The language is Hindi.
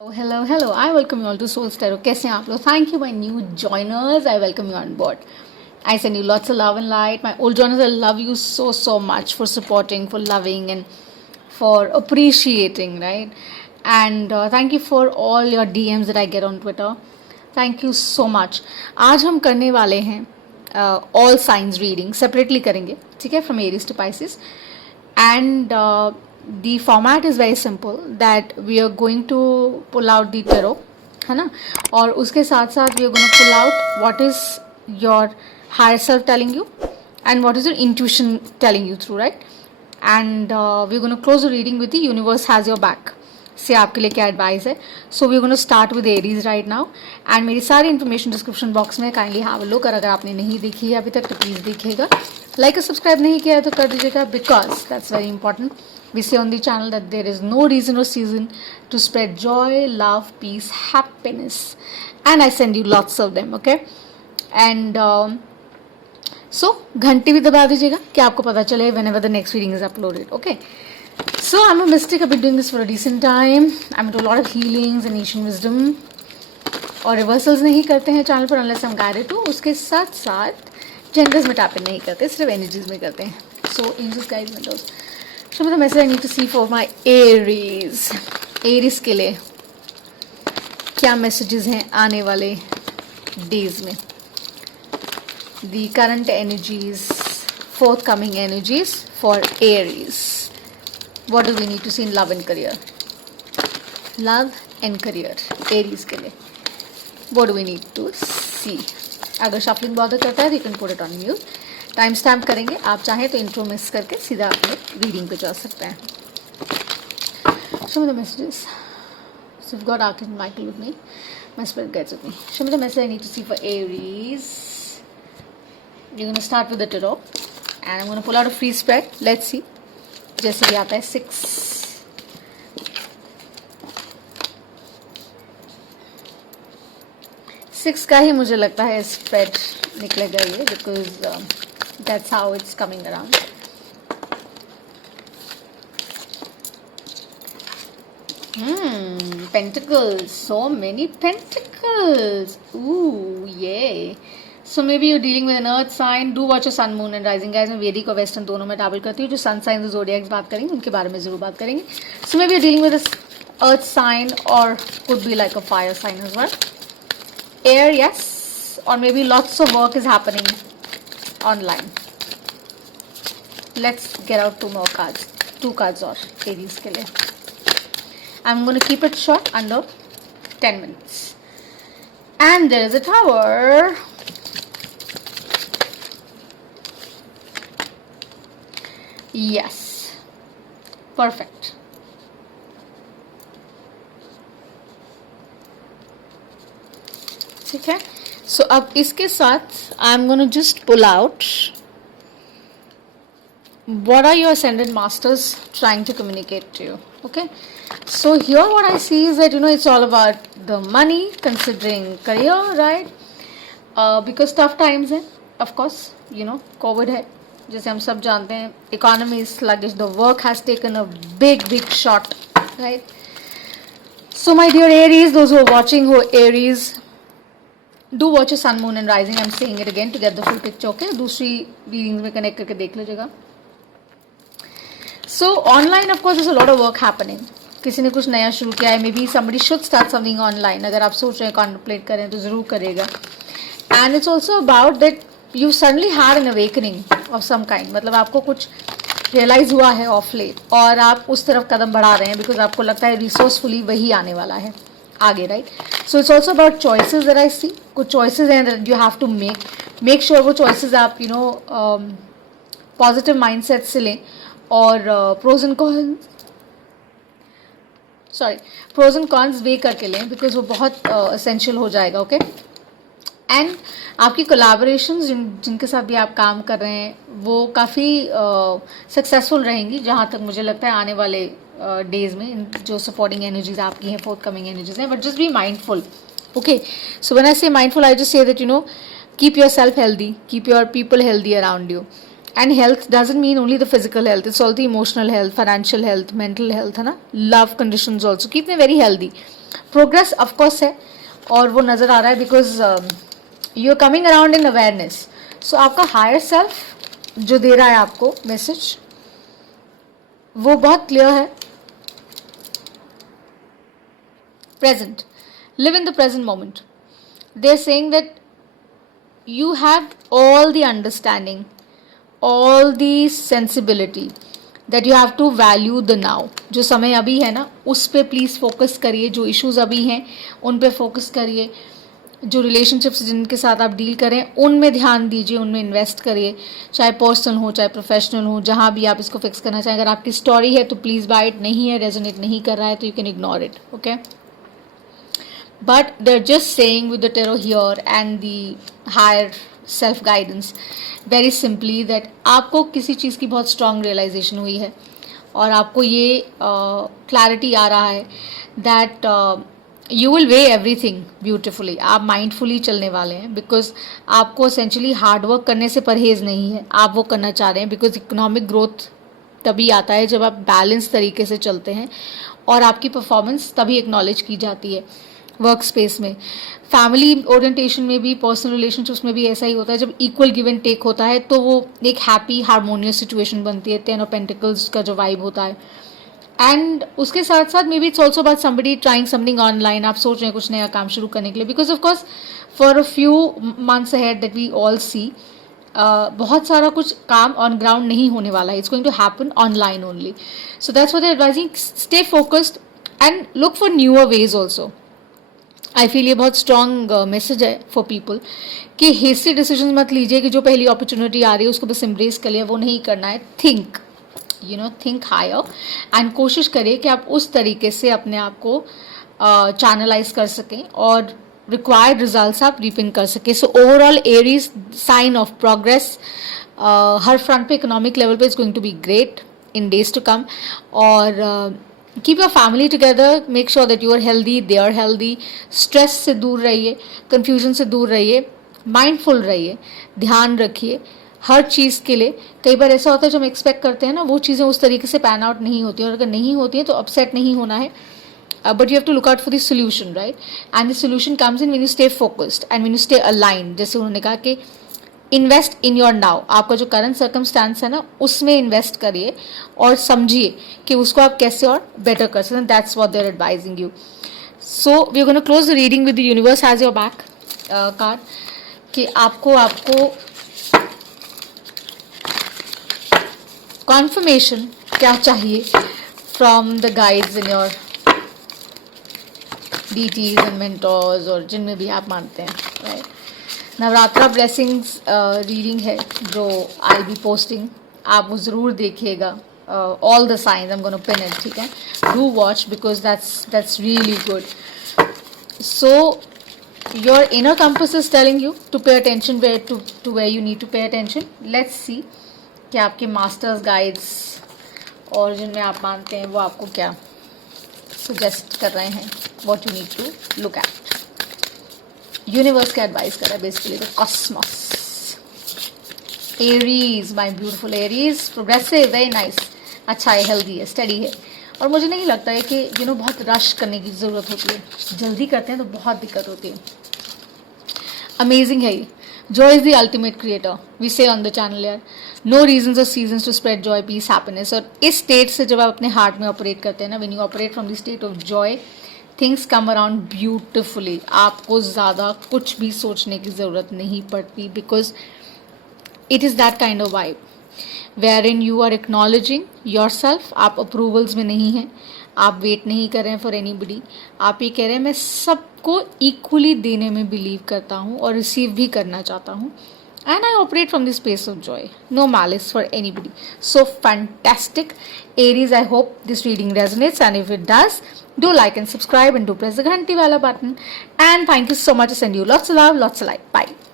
Hello. I welcome you all to Soul Tarot. कैसे हैं आप लोग? Thank you, my new joiners. I welcome you on board. I send you lots of love and light. My old joiners, I love you so much for supporting, for loving, and for appreciating, right? And thank you for all your DMs that I get on Twitter. Thank you so much. आज हम करने वाले हैं all signs reading separately करेंगे, ठीक है? From Aries to Pisces. And the format is very simple that we are going to pull out the tarot, है ना? और उसके साथ साथ we are going to pull out what is your higher self telling you and what is your intuition telling you through, right? And we're going to close the reading with the universe has your back से आपके लिए क्या एडवाइस है. So we gonna start with Aries right now and मेरी सारी इन्फॉर्मेशन डिस्क्रिप्शन बॉक्स में काइंडली हैव अ लुक. और अगर आपने नहीं देखी है अभी तक तो प्लीज़ देखिएगा. लाइक और सब्सक्राइब नहीं किया है तो कर दीजिएगा because that's very important. We say on the channel that there is no reason or season to spread joy, love, peace, happiness, and I send you lots of them, okay? And so घंटी भी दबा दीजिएगा कि आपको पता चले whenever the next reading is uploaded, okay? So I'm a mystic. I've been doing this for a decent time. I'm into a lot of healings and ancient wisdom. और रिवर्सल्स नहीं करते हैं चैनल पर unless I'm guided to. उसके साथ साथ जेंडर्स में टैप इन नहीं करते, सिर्फ एनर्जीज में करते हैं. So angels guides mentors, show me the message I need to see for my Aries. Aries के लिए क्या messages हैं आने वाले days में? The current energies, forthcoming energies for Aries. What do we need to see in love and career? Love and career, Aries के लिए. What do we need to see? अगर shuffling bother करता है, you can put it on mute. Time stamp करेंगे. आप चाहें तो इंट्रो मिस करके सीधा अपने रीडिंग पे जा सकते हैं. Show me the messages. So we've got Archangel Michael with me. My spirit guides with me. Show me the message I need to see for Aries. You're going to start with the tarot. And I'm going to pull out a free spread. Let's see. जैसे भी आता है 6. सिक्स का ही मुझे लगता है स्प्रेड निकलेगा ये because that's how it's coming around. Pentacles. So many pentacles. Ooh, yay. So maybe you're dealing with an earth sign. Do watch your sun, moon and rising. Guys, मैं वेदिक और वेस्टर्न दोनों में ट्रैवल करती हूँ. जो सन साइन और ज़ोडिएक्स बात करेंगे उनके बारे में ज़रूर बात करेंगे. So maybe you're dealing with a earth sign or could be like a fire sign as well. Air, yes. Or maybe lots of work is happening online. Let's get out 2 more cards. 2 cards और Aries के लिए. I'm going to keep it short, under 10 minutes. And there is a tower. Yes. Perfect. ठीक है. So अब इसके साथ I'm going to just pull out what are your ascended masters trying to communicate to you, okay? So here what I see is that it's all about the money, considering career, right? Because tough times है, of course, COVID है, जैसे हम सब जानते हैं. Economy is sluggish, the work has taken a big shot, right? So my dear Aries, those who are watching who are Aries, do watch your sun, moon and rising. I'm saying it again to get the full picture, okay? दूसरी readings में connect करके देख लीजिएगा. So online of course there's a lot of work happening. किसी ने कुछ नया शुरू किया है. Maybe somebody should start something online. अगर आप सोच रहे हैं contemplate करें तो ज़रूर करेगा. And it's also about that you suddenly had an awakening of some kind. मतलब आपको कुछ realize हुआ है of late और आप उस तरफ कदम बढ़ा रहे हैं because आपको लगता है resourcefully वही आने वाला है आगे, right? So it's also about choices that I see. कुछ choices हैं that you have to make sure वो choices आप positive mindset से लें. और प्रोज एंड कॉन्स वे करके लें बिकॉज वो बहुत एसेंशियल हो जाएगा, ओके? एंड आपकी कोलैबोरेशंस जिनके साथ भी आप काम कर रहे हैं वो काफ़ी सक्सेसफुल रहेंगी जहाँ तक मुझे लगता है आने वाले डेज में. जो सपोर्टिंग एनर्जीज आपकी हैं, फोर्थकमिंग एनर्जीज हैं, but just be mindful, okay? So when I say mindful I just say that keep yourself healthy, keep your people healthy around you. And health doesn't mean only the physical health, it's all the emotional health, financial health, mental health, है ना, love conditions also. Keep me very healthy. Progress of course है, और वो नज़र आ रहा है because you are coming around in awareness. So आपका higher self जो दे रहा है आपको मैसेज वो बहुत क्लियर है. Present. Live in the present moment. They're saying that you have all the understanding, all the sensibility that you have to value the now. जो समय अभी है ना उस पे प्लीज़ फोकस करिए, जो इश्यूज अभी हैं उन पे फोकस करिए, जो रिलेशनशिप्स जिनके साथ आप डील करें उनमें ध्यान दीजिए, उनमें इन्वेस्ट करिए, चाहे पर्सनल हो चाहे प्रोफेशनल हो, जहाँ भी आप इसको फिक्स करना चाहें. अगर आपकी स्टोरी है तो प्लीज़ बाय इट, नहीं है, रेजोनेट नहीं कर रहा है तो you can ignore it. Okay, but they're just saying with the tarot here and the higher self guidance very simply that आपको किसी चीज़ की बहुत strong realization हुई है और आपको ये clarity आ रहा है that you will weigh everything beautifully. आप mindfully चलने वाले हैं because आपको essentially hard work करने से परहेज नहीं है, आप वो करना चाह रहे हैं because economic growth तभी आता है जब आप बैलेंस तरीके से चलते हैं और आपकी परफॉर्मेंस तभी एक्नॉलेज की जाती है वर्क स्पेस में. फैमिली ओरिएंटेशन में भी, पर्सनल रिलेशनशिप्स में भी ऐसा ही होता है. जब इक्वल गिव एंड टेक होता है तो वो एक हैप्पी हारमोनियस सिचुएशन बनती है. 10 ऑफ पेंटिकल्स का जो वाइब होता है. एंड उसके साथ साथ may be it's also about somebody trying something online. आप सोच रहे हैं कुछ नया काम शुरू करने के लिए because of course for a few months ahead that we all see बहुत सारा कुछ काम ऑन ग्राउंड नहीं होने वाला है. It's going to happen online only. So that's what I advising. Stay focused and look for newer ways also. I feel ये बहुत स्ट्रॉन्ग मैसेज है फॉर पीपल कि हेस्टी डिसीजन मत लीजिए कि जो पहली अपॉर्चुनिटी आ रही है उसको बस एम्ब्रेस कर लिया, वो नहीं करना है. थिंक थिंक हायर एंड कोशिश करिए कि आप उस तरीके से अपने आप को चैनलाइज कर सकें और रिक्वायर्ड रिजल्ट्स आप रिपिंग कर सकें. So overall Aries sign of progress हर फ्रंट पे इकोनॉमिक लेवल पे is going to be great in days to come. और keep your family together, make sure that you are healthy, they are healthy. Stress से दूर रहिए, कन्फ्यूजन से दूर रहिए, माइंडफुल रहिए, ध्यान रखिए हर चीज़ के लिए. कई बार ऐसा होता है जो हम एक्सपेक्ट करते हैं ना वो चीज़ें उस तरीके से पैन आउट नहीं होती और अगर नहीं होती है तो अपसेट नहीं होना है. But you have to look out for the solution, right? And the solution comes in when you stay focused and when you stay aligned. जैसे उन्होंने कहा कि इन्वेस्ट इन योर नाउ. आपका जो करंट सर्कमस्टांस है ना उसमें इन्वेस्ट करिए और समझिए कि उसको आप कैसे और बेटर कर सकते हैं. That's what they are advising you. So we are gonna close the reading with the universe has your back card कि आपको कॉन्फर्मेशन क्या चाहिए from the guides in your deities and mentors और जिनमें भी आप मानते हैं, राइट? नवरात्रा ब्लेसिंग्स रीडिंग है जो आई बी पोस्टिंग. आप वो ज़रूर देखिएगा. All the science I am gonna pin it, ठीक है? Do watch because that's really good. So your inner compass is telling you to pay attention to where you need to pay attention. Let's see कि आपके मास्टर्स गाइड्स और जिनमें आप मानते हैं वो आपको क्या सजेस्ट कर रहे हैं, what you need to look at. Universe का एडवाइस कर रहा है basically the cosmos. Aries, my beautiful Aries, progressive, very nice. अच्छा है, हेल्दी है, स्टडी है और मुझे नहीं लगता है कि बहुत रश करने की ज़रूरत होती है. जल्दी करते हैं तो बहुत दिक्कत होती है. अमेजिंग है ये. Joy is the ultimate creator. We say on the channel यार, no reasons or seasons to spread joy, peace, happiness. और इस स्टेट से जब आप अपने हार्ट में ऑपरेट करते हैं ना, when you operate from the state of joy, things come around beautifully. आपको ज़्यादा कुछ भी सोचने की ज़रूरत नहीं पड़ती because it is that kind of vibe wherein you are acknowledging yourself. आप approvals में नहीं हैं, आप वेट नहीं कर रहे हैं फॉर एनीबडी. आप ये कह रहे हैं मैं सबको इक्वली देने में बिलीव करता हूँ और रिसीव भी करना चाहता हूँ. And I operate from the space of joy, no malice for anybody. So fantastic Aries. I hope this reading resonates and if it does, do like and subscribe and do press the घंटी वाला button. And thank you so much. I send you lots of love, lots of light. Bye.